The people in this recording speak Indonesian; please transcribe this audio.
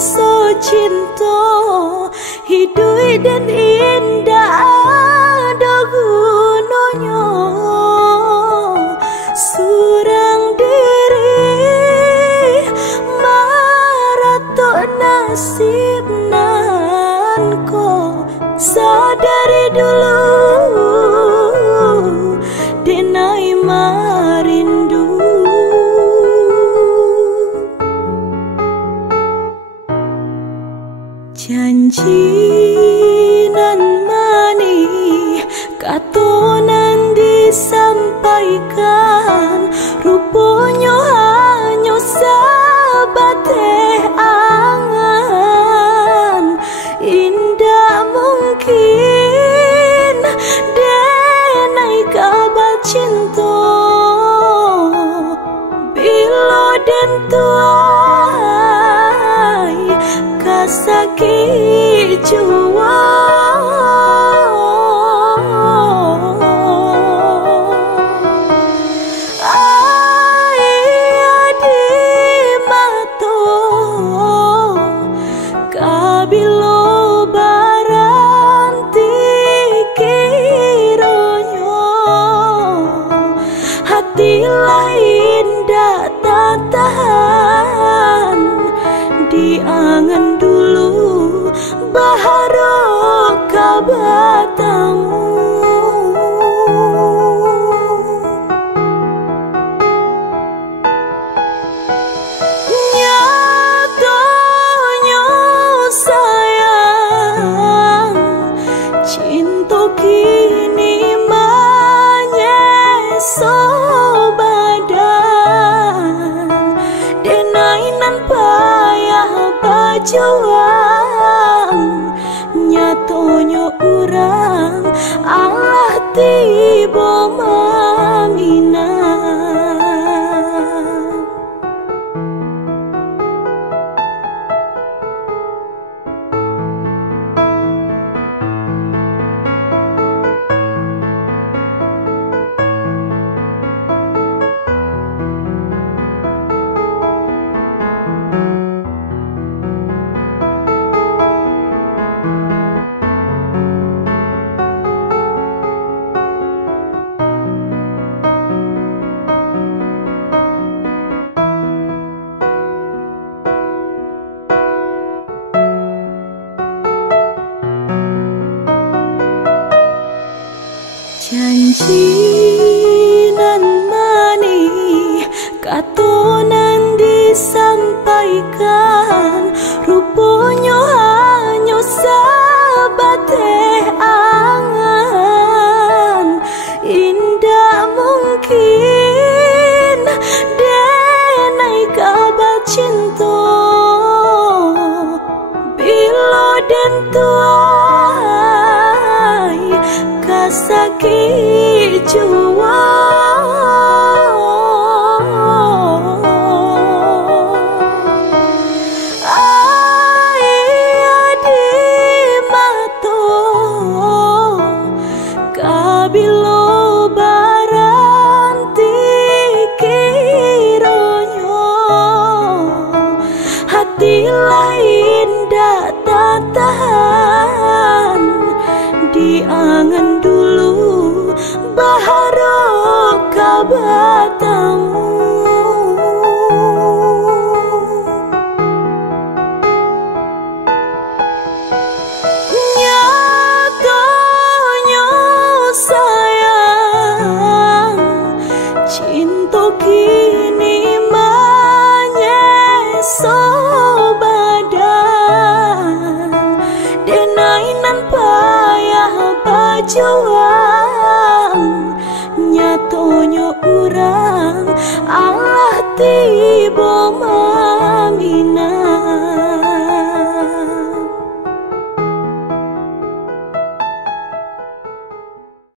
so cinta hidui dan indah ada gunanya surang diri marato nasib nan ko sadari dulu denai marindu janji nan mani katonan disampaikan rupanya hanya sabateh angan indah mungkin denai kabar cinta bila den tuai kasakit jua kabilo baranti kironyo hati lain tak tahan diangan dulu baharok kabatamu kini manyeso badan denainan payah berjuang nyatonyo urang Allah tiba maminah janji nan mani katonan disampaikan rupanya hanya sabateh angan indah mungkin denai kabar cinta bila den tuai kasakit jua kabilo baranti kironyo hati lain tak tahan diangan dulu baharok kabatamu cinta kini manyeso badan denainan payah berjuang nyatonyo